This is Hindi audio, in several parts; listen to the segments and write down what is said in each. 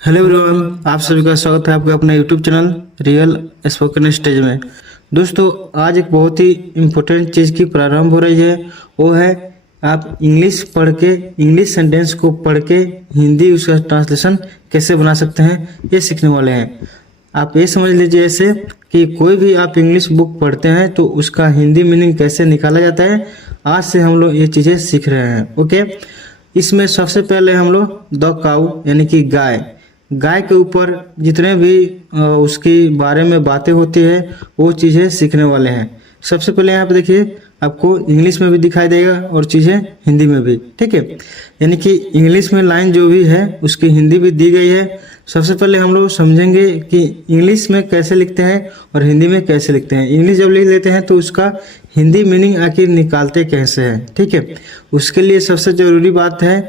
हेलो एवरीवन, आप सभी का स्वागत है आपका अपना YouTube channel real spoken stage में। दोस्तों, आज एक बहुत ही इम्पोर्टेंट चीज़ की प्रारंभ हो रही है। वो है आप इंग्लिश पढ़ के, इंग्लिश सेंटेंस को पढ़ के हिंदी उसका ट्रांसलेशन कैसे बना सकते हैं, ये सीखने वाले हैं। आप ये समझ लीजिए ऐसे कि कोई भी आप इंग्लिश बुक पढ़ते हैं तो उसका हिंदी मीनिंग कैसे निकाला जाता है। आज से हम लोग ये चीज़ें सीख रहे हैं। ओके, इसमें सबसे पहले हम लोग द काऊ यानी कि गाय, गाय के ऊपर जितने भी उसके बारे में बातें होती है वो चीज़ें सीखने वाले हैं। सबसे पहले यहाँ पे देखिए, आपको इंग्लिश में भी दिखाई देगा और चीज़ें हिंदी में भी। ठीक है, यानी कि इंग्लिश में लाइन जो भी है उसकी हिंदी भी दी गई है। सबसे पहले हम लोग समझेंगे कि इंग्लिश में कैसे लिखते हैं और हिंदी में कैसे लिखते हैं। इंग्लिश जब लिख लेते हैं तो उसका हिंदी मीनिंग आखिर निकालते कैसे हैं। ठीक है, उसके लिए सबसे ज़रूरी बात है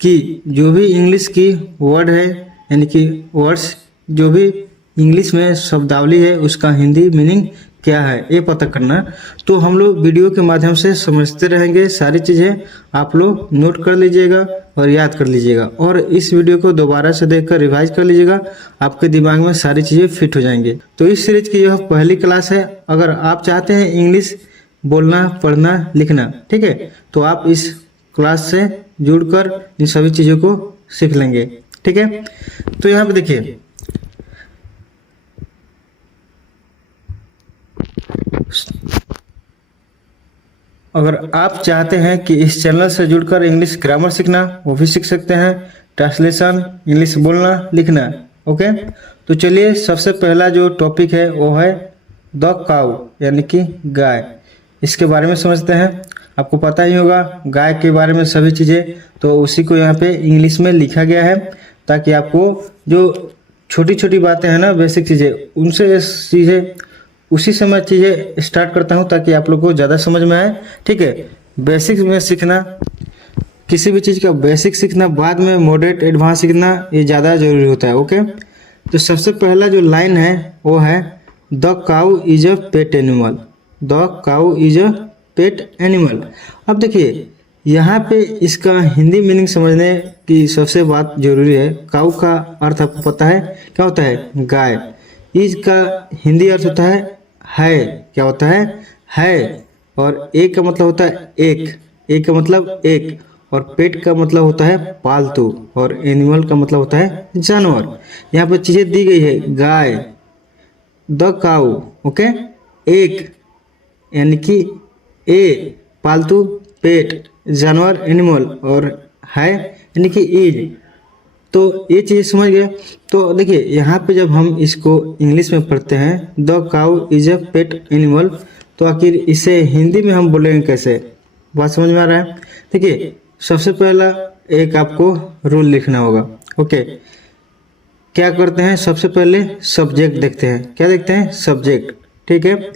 कि जो भी इंग्लिश की वर्ड है यानी कि वर्ड्स, जो भी इंग्लिश में शब्दावली है उसका हिंदी मीनिंग क्या है ये पता करना। तो हम लोग वीडियो के माध्यम से समझते रहेंगे, सारी चीज़ें आप लोग नोट कर लीजिएगा और याद कर लीजिएगा, और इस वीडियो को दोबारा से देखकर रिवाइज कर लीजिएगा, आपके दिमाग में सारी चीज़ें फिट हो जाएंगी। तो इस सीरीज की यह पहली क्लास है। अगर आप चाहते हैं इंग्लिश बोलना, पढ़ना, लिखना, ठीक है, तो आप इस क्लास से जुड़कर इन सभी चीज़ों को सीख लेंगे। ठीक है, तो यहाँ पे देखिए, अगर आप चाहते हैं कि इस चैनल से जुड़कर इंग्लिश ग्रामर सीखना, वो भी सीख सकते हैं, ट्रांसलेशन, इंग्लिश बोलना, लिखना। ओके, तो चलिए सबसे पहला जो टॉपिक है वो है द काऊ यानी कि गाय। इसके बारे में समझते हैं। आपको पता ही होगा गाय के बारे में सभी चीज़ें, तो उसी को यहाँ पे इंग्लिश में लिखा गया है ताकि आपको जो छोटी छोटी बातें हैं ना, बेसिक चीज़ें, उनसे चीज़ें उसी समय चीज़ें स्टार्ट करता हूँ ताकि आप लोग को ज़्यादा समझ में आए। ठीक है, बेसिक में सीखना, किसी भी चीज़ का बेसिक सीखना, बाद में मॉडरेट एडवांस सीखना, ये ज़्यादा ज़रूरी होता है। ओके, तो सबसे पहला जो लाइन है वो है the cow is a pet animal. The cow is a pet animal. अब देखिए यहाँ पे इसका हिंदी मीनिंग समझने की सबसे बात जरूरी है। काऊ का अर्थ आपको पता है क्या होता है? गाय। इज का हिंदी अर्थ होता है। क्या होता है। और एक का मतलब होता है एक का मतलब एक, और पेट का मतलब होता है पालतू, और एनिमल का मतलब होता है जानवर। यहाँ पर चीजें दी गई है, गाय, द काऊ, ओके, एक यानी कि ए पालतू, पेट जानवर एनिमल, और है यानी कि इज। तो ये चीज़ समझ गए। तो देखिए यहाँ पे जब हम इसको इंग्लिश में पढ़ते हैं the cow is a pet animal, तो आखिर इसे हिंदी में हम बोलेंगे कैसे? बात समझ में आ रहा है? देखिए सबसे पहला एक आपको रूल लिखना होगा। ओके, क्या करते हैं, सबसे पहले सब्जेक्ट देखते हैं। क्या देखते हैं? सब्जेक्ट। ठीक है,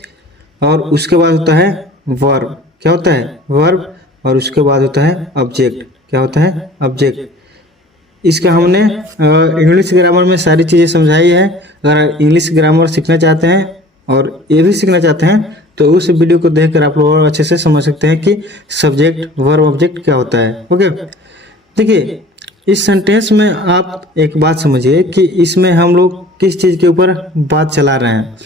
और उसके बाद होता है वर्ब। क्या होता है? वर्ब। और उसके बाद होता है ऑब्जेक्ट। क्या होता है? ऑब्जेक्ट। इसका हमने इंग्लिश ग्रामर में सारी चीज़ें समझाई है। अगर इंग्लिश ग्रामर सीखना चाहते हैं और ये भी सीखना चाहते हैं तो उस वीडियो को देखकर आप लोग और अच्छे से समझ सकते हैं कि सब्जेक्ट, वर्ब, ऑब्जेक्ट क्या होता है। ओके, देखिए इस सेंटेंस में आप एक बात समझिए कि इसमें हम लोग किस चीज़ के ऊपर बात चला रहे हैं।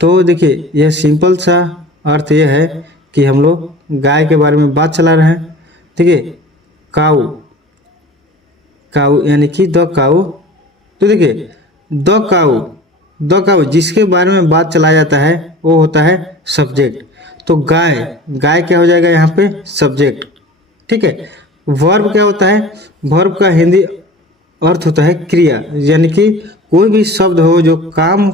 तो देखिए यह सिंपल सा अर्थ यह है कि हम लोग गाय के बारे में बात चला रहे हैं। ठीक है, काऊ, काऊ यानी कि द काऊ। तो देखिए द काऊ जिसके बारे में बात चलाया जाता है वो होता है सब्जेक्ट। तो गाय, गाय क्या हो जाएगा यहाँ पे? सब्जेक्ट। ठीक है, वर्ब क्या होता है? वर्ब का हिंदी अर्थ होता है क्रिया, यानी कि कोई भी शब्द हो जो काम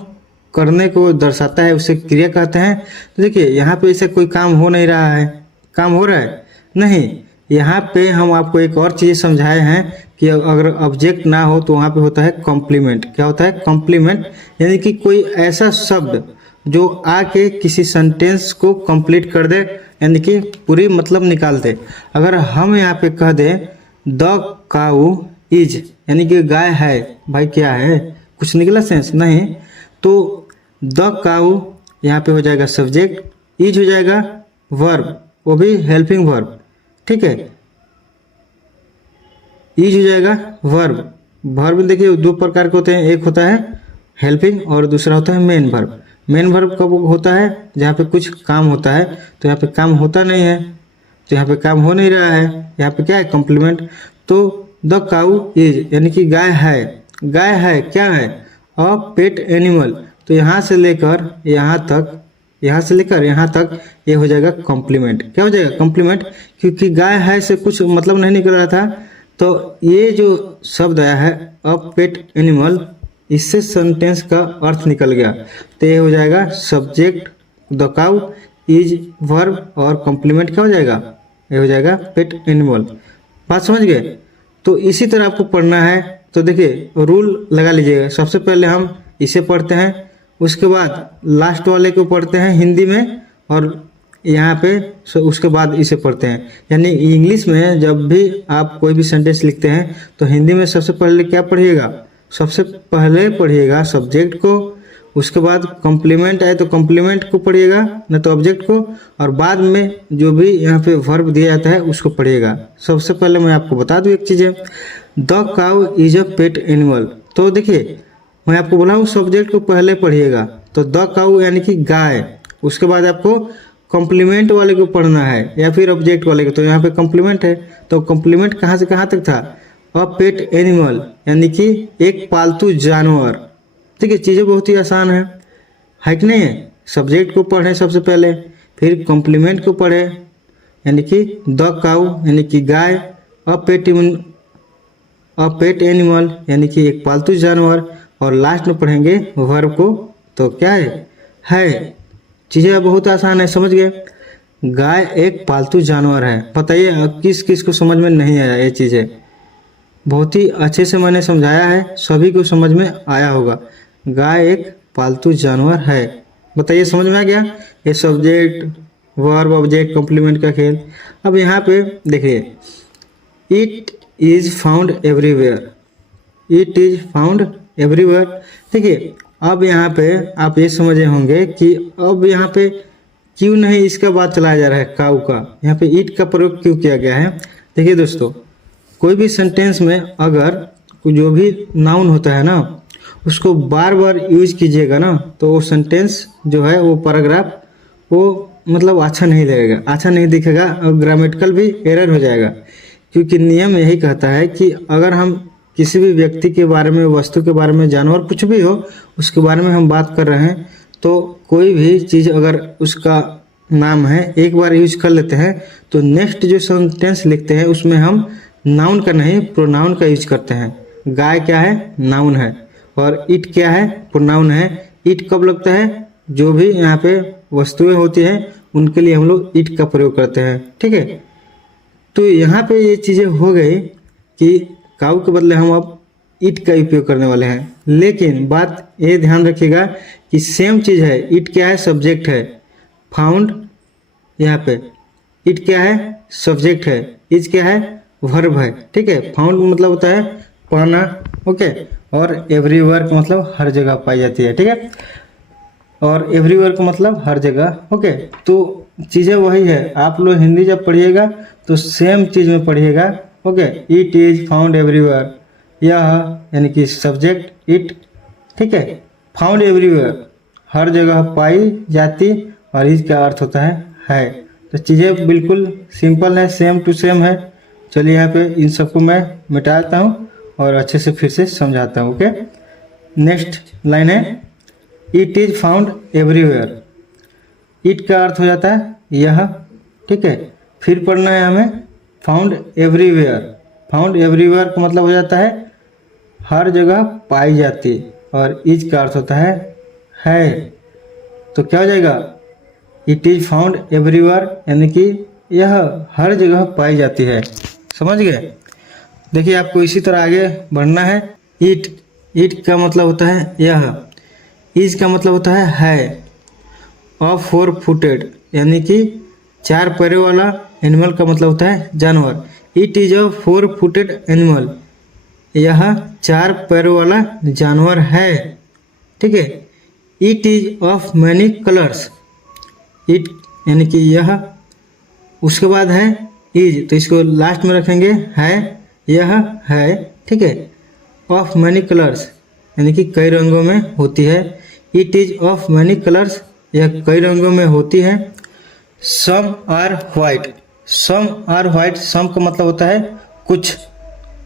करने को दर्शाता है उसे क्रिया कहते हैं। तो देखिए यहाँ पे इसे कोई काम हो नहीं रहा है, काम हो रहा है नहीं। यहाँ पे हम आपको एक और चीज़ समझाए हैं कि अगर ऑब्जेक्ट ना हो तो वहाँ पे होता है कॉम्प्लीमेंट। क्या होता है? कॉम्प्लीमेंट, यानी कि कोई ऐसा शब्द जो आके किसी सेंटेंस को कंप्लीट कर दे, यानी कि पूरी मतलब निकाल दे। अगर हम यहाँ पे कह दें द काऊ इज, यानी कि गाय है, भाई क्या है, कुछ निकला सेंस नहीं। तो द काऊ यहाँ पे हो जाएगा सब्जेक्ट, इज हो जाएगा वर्ब, वो भी हेल्पिंग वर्ब। ठीक है, इज हो जाएगा वर्ब, वर्ब देखिए दो प्रकार के होते हैं, एक होता है हेल्पिंग और दूसरा होता है मेन वर्ब। मेन वर्ब कब होता है? जहाँ पे कुछ काम होता है, तो यहाँ पे काम होता नहीं है, तो यहाँ पे काम हो नहीं रहा है, यहाँ पे क्या है? कॉम्प्लीमेंट। तो द काऊ इज यानी कि गाय है, गाय है क्या है? अ पेट एनिमल। तो यहाँ से लेकर यहाँ तक, यहाँ से लेकर यहाँ तक ये हो जाएगा कॉम्प्लीमेंट। क्या हो जाएगा? कॉम्प्लीमेंट, क्योंकि गाय है से कुछ मतलब नहीं निकल रहा था, तो ये जो शब्द आया है अ पेट एनिमल, इससे सेंटेंस का अर्थ निकल गया। तो ये हो जाएगा subject the cow is verb और कॉम्प्लीमेंट क्या हो जाएगा? ये हो जाएगा पेट एनिमल। बात समझ गए? तो इसी तरह आपको पढ़ना है। तो देखिए रूल लगा लीजिएगा, सबसे पहले हम इसे पढ़ते हैं, उसके बाद लास्ट वाले को पढ़ते हैं हिंदी में, और यहाँ पे उसके बाद इसे पढ़ते हैं। यानी इंग्लिश में जब भी आप कोई भी सेंटेंस लिखते हैं तो हिंदी में सबसे पहले क्या पढ़िएगा? सबसे पहले पढ़िएगा सब्जेक्ट को, उसके बाद कॉम्प्लीमेंट आए तो कॉम्प्लीमेंट को पढ़िएगा, न तो ऑब्जेक्ट को, और बाद में जो भी यहाँ पे वर्ब दिया जाता है उसको पढ़िएगा। सबसे पहले मैं आपको बता दूं एक चीज़ है, the cow is a pet animal. तो देखिए मैं आपको बोला हूँ सब्जेक्ट को पहले पढ़िएगा, तो द काउ यानी कि गाय, उसके बाद आपको कॉम्प्लीमेंट वाले को पढ़ना है या फिर ऑब्जेक्ट वाले को। तो यहाँ पे कॉम्प्लीमेंट है, तो कॉम्प्लीमेंट कहाँ से कहाँ तक था? अ पेट एनिमल यानी कि एक पालतू जानवर। ठीक है, चीज़ें बहुत ही आसान है कि नहीं है? सब्जेक्ट को पढ़ें सबसे पहले, फिर कॉम्प्लीमेंट को पढ़ें यानी कि द काउ यानी कि गाय, अ पेट एनिमल यानी कि एक पालतू जानवर, और लास्ट में पढ़ेंगे वर्ब को। तो क्या है? चीज़ें बहुत आसान है, समझ गए? गाय एक पालतू जानवर है। बताइए किस किस को समझ में नहीं आया? ये चीज़ें बहुत ही अच्छे से मैंने समझाया है, सभी को समझ में आया होगा। गाय एक पालतू जानवर है, बताइए समझ में आ गया? ये सब्जेक्ट वर्ब ऑब्जेक्ट कॉम्प्लीमेंट का खेल। अब यहाँ पे देखिए, it is found everywhere, it is found everywhere. देखिए अब यहाँ पे आप ये समझे होंगे कि अब यहाँ पे क्यों नहीं इसका बात चलाया जा रहा है काऊ का, यहाँ पे इट का प्रयोग क्यों किया गया है? देखिए दोस्तों, कोई भी सेंटेंस में अगर जो भी नाउन होता है ना, उसको बार बार यूज कीजिएगा ना, तो वो सेंटेंस जो है, वो पैराग्राफ, वो मतलब अच्छा नहीं लगेगा, अच्छा नहीं दिखेगा, और ग्रामेटिकल भी एरर हो जाएगा। क्योंकि नियम यही कहता है कि अगर हम किसी भी व्यक्ति के बारे में, वस्तु के बारे में, जानवर कुछ भी हो, उसके बारे में हम बात कर रहे हैं, तो कोई भी चीज़ अगर उसका नाम है एक बार यूज कर लेते हैं, तो नेक्स्ट जो सेंटेंस लिखते हैं उसमें हम नाउन का नहीं प्रोनाउन का यूज करते हैं। गाय क्या है? नाउन है, और इट क्या है? प्रोनाउन है। इट कब लगता है? जो भी यहाँ पे वस्तुएं होती हैं उनके लिए हम लोग इट का प्रयोग करते हैं। ठीक है, तो यहाँ पे ये चीज़ें हो गई कि काऊ के बदले हम अब इट का उपयोग करने वाले हैं। लेकिन बात ये ध्यान रखिएगा कि सेम चीज़ है। इट क्या है? सब्जेक्ट है। फाउंड यहाँ पे इट क्या है? सब्जेक्ट है। इज क्या है? वर्ब है। ठीक है, फाउंड मतलब होता है पाना, ओके, और एवरीवेयर का मतलब हर जगह पाई जाती है। ठीक है, और एवरीवेयर का मतलब हर जगह, ओके। तो चीज़ें वही है, आप लोग हिंदी जब पढ़िएगा तो सेम चीज़ में पढ़िएगा, okay. It is found everywhere, यह यानी कि सब्जेक्ट इट, ठीक है। फाउंड एवरीवेयर हर जगह पाई जाती, और इज का अर्थ होता है। तो चीज़ें बिल्कुल सिंपल है, सेम टू सेम है। चलिए यहाँ पे इन सबको मैं मिटाता हूँ और अच्छे से फिर से समझाता हूँ, ओके। नेक्स्ट लाइन है, it is found everywhere. It का अर्थ हो जाता है यह, ठीक है। फिर पढ़ना है हमें फाउंड एवरीवेयर। फाउंड एवरीवेयर का मतलब हो जाता है हर जगह पाई जाती, और इज का अर्थ होता है। तो क्या हो जाएगा? इट इज फाउंड एवरीवेयर यानी कि यह हर जगह पाई जाती है। समझ गए? देखिए आपको इसी तरह आगे बढ़ना है। इट का मतलब होता है यह, इज का मतलब होता है। अ फोर फुटेड यानी कि चार पैरों वाला एनिमल का मतलब होता है जानवर। It is a four footed animal, यह चार पैरों वाला जानवर है, ठीक है। It is of many colours, it यानी कि यह, उसके बाद है इज, तो इसको लास्ट में रखेंगे है, यह है, ठीक है। ऑफ मैनी कलर्स यानी कि कई रंगों में होती है। It is of many colours, यह कई रंगों में होती है। Some are white, some are white, some का मतलब होता है कुछ,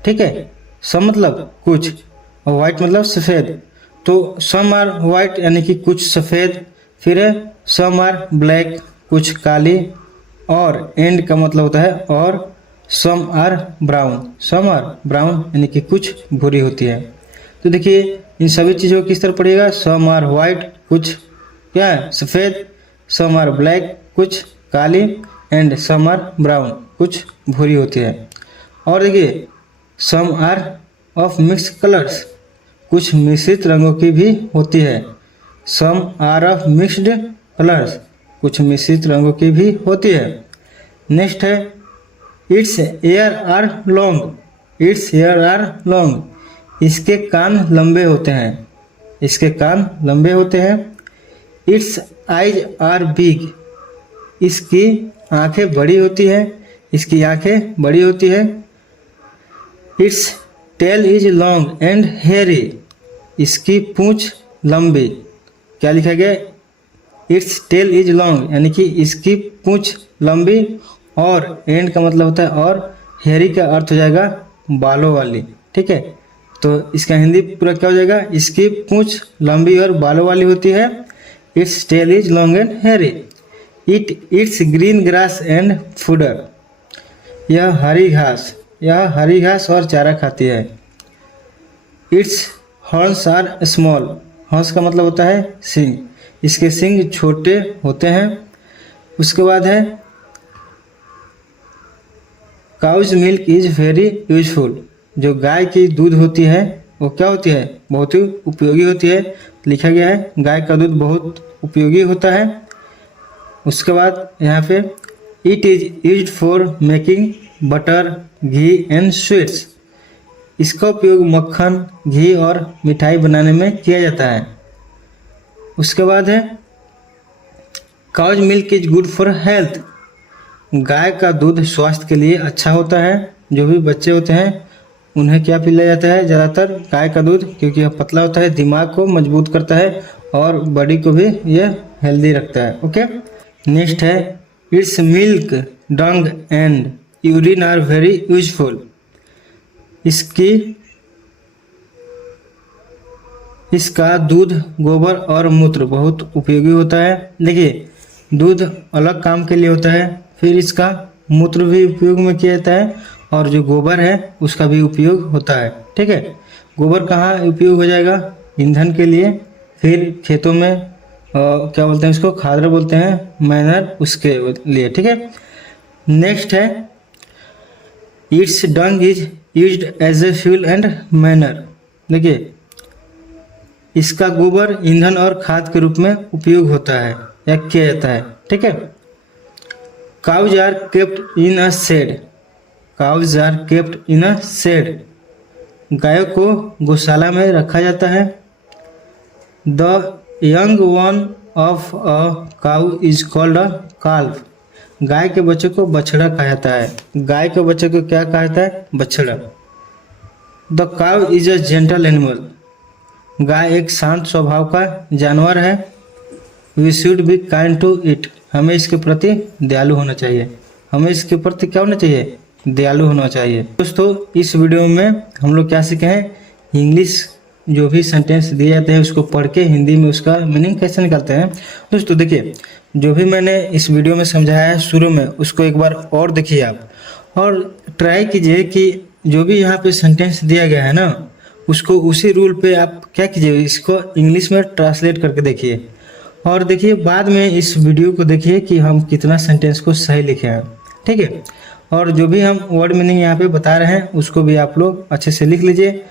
ठीक है, सम मतलब कुछ और व्हाइट मतलब सफ़ेद। तो सम आर व्हाइट यानी कि कुछ सफ़ेद, फिर है सम आर ब्लैक कुछ काली, और एंड का मतलब होता है और some are brown, some are brown यानी कि कुछ भूरी होती है। तो देखिए इन सभी चीज़ों को किस तरह पढ़िएगा, सम आर व्हाइट कुछ क्या है सफ़ेद, सम आर ब्लैक कुछ काली, एंड सम आर ब्राउन कुछ भूरी होती है। और देखिए some are of mix colours, कुछ मिश्रित रंगों की भी होती है। Some are of mixed colours, कुछ मिश्रित रंगों की भी होती है। नेक्स्ट है its ear are long, its ear are long, इसके कान लंबे होते हैं, इसके कान लंबे होते हैं। इट्स आइज आर बिग, इसकी आंखें बड़ी होती है, इसकी आंखें बड़ी होती है। Its tail is long and hairy, इसकी पूंछ लंबी, क्या लिखा गया, इट्स टेल इज लॉन्ग यानी कि इसकी पूंछ लंबी, और एंड का मतलब होता है और, हेयरी का अर्थ हो जाएगा बालों वाली, ठीक है। तो इसका हिंदी पूरा क्या हो जाएगा, इसकी पूंछ लंबी और बालों वाली होती है। Its tail is long and hairy. It eats green grass and fodder, यह हरी घास, यह हरी घास और चारा खाती है। Its horns are small, horns का मतलब होता है सींग, इसके सींग छोटे होते हैं। उसके बाद है cow's milk is very useful, जो गाय की दूध होती है वो क्या होती है, बहुत ही उपयोगी होती है। लिखा गया है गाय का दूध बहुत उपयोगी होता है। उसके बाद यहाँ पे it is used for making butter ghee and sweets, इसका उपयोग मक्खन घी और मिठाई बनाने में किया जाता है। उसके बाद है cow's milk is good for health, गाय का दूध स्वास्थ्य के लिए अच्छा होता है। जो भी बच्चे होते हैं उन्हें क्या पिलाया जाता है, ज़्यादातर गाय का दूध, क्योंकि यह पतला होता है, दिमाग को मजबूत करता है और बॉडी को भी यह हेल्दी रखता है। ओके, नेक्स्ट है its milk dung and urine are very useful, इसका दूध गोबर और मूत्र बहुत उपयोगी होता है। देखिए दूध अलग काम के लिए होता है, फिर इसका मूत्र भी उपयोग में किया जाता है, और जो गोबर है उसका भी उपयोग होता है, ठीक है। गोबर कहाँ उपयोग हो जाएगा, ईंधन के लिए, फिर खेतों में क्या बोलते हैं उसको, खादर बोलते हैं, मैनर उसके लिए, ठीक है। नेक्स्ट है its dung is used as a fuel and manure, देखिए इसका गोबर ईंधन और खाद के रूप में उपयोग होता है या किया जाता है, ठीक है। Cows are kept in a shed, cows are kept in a shed, गायों को गौशाला में रखा जाता है। The young one of a cow is called a calf, गाय के बच्चे को बछड़ा कहा जाता है। गाय के बच्चे को क्या कहा जाता है, बछड़ा। The cow is a gentle animal, गाय एक शांत स्वभाव का जानवर है। We should be kind to it, हमें इसके प्रति दयालु होना चाहिए, हमें इसके प्रति क्या होना चाहिए, दयालु होना चाहिए। दोस्तों इस वीडियो में हम लोग क्या सीखे हैं, इंग्लिश जो भी सेंटेंस दिए जाते हैं उसको पढ़ के हिंदी में उसका मीनिंग कैसे निकालते हैं। दोस्तों देखिए जो भी मैंने इस वीडियो में समझाया है शुरू में, उसको एक बार और देखिए आप, और ट्राई कीजिए कि जो भी यहाँ पे सेंटेंस दिया गया है ना, उसको उसी रूल पे आप क्या कीजिए, इसको इंग्लिश में ट्रांसलेट करके देखिए, और देखिए बाद में इस वीडियो को देखिए कि हम कितना सेंटेंस को सही लिखे हैं, ठीक है। और जो भी हम वर्ड मीनिंग यहाँ पे बता रहे हैं उसको भी आप लोग अच्छे से लिख लीजिए।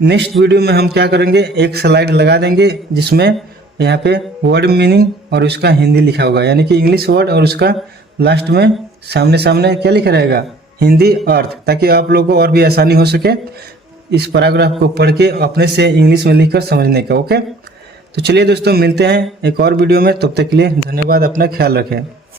नेक्स्ट वीडियो में हम क्या करेंगे, एक स्लाइड लगा देंगे जिसमें यहाँ पे वर्ड मीनिंग और उसका हिंदी लिखा होगा, यानी कि इंग्लिश वर्ड और उसका लास्ट में सामने सामने क्या लिखा रहेगा, हिंदी अर्थ, ताकि आप लोगों को और भी आसानी हो सके इस पैराग्राफ को पढ़ के अपने से इंग्लिश में लिखकर समझने का। ओके, तो चलिए दोस्तों मिलते हैं एक और वीडियो में, तब तक के लिए धन्यवाद, अपना ख्याल रखें।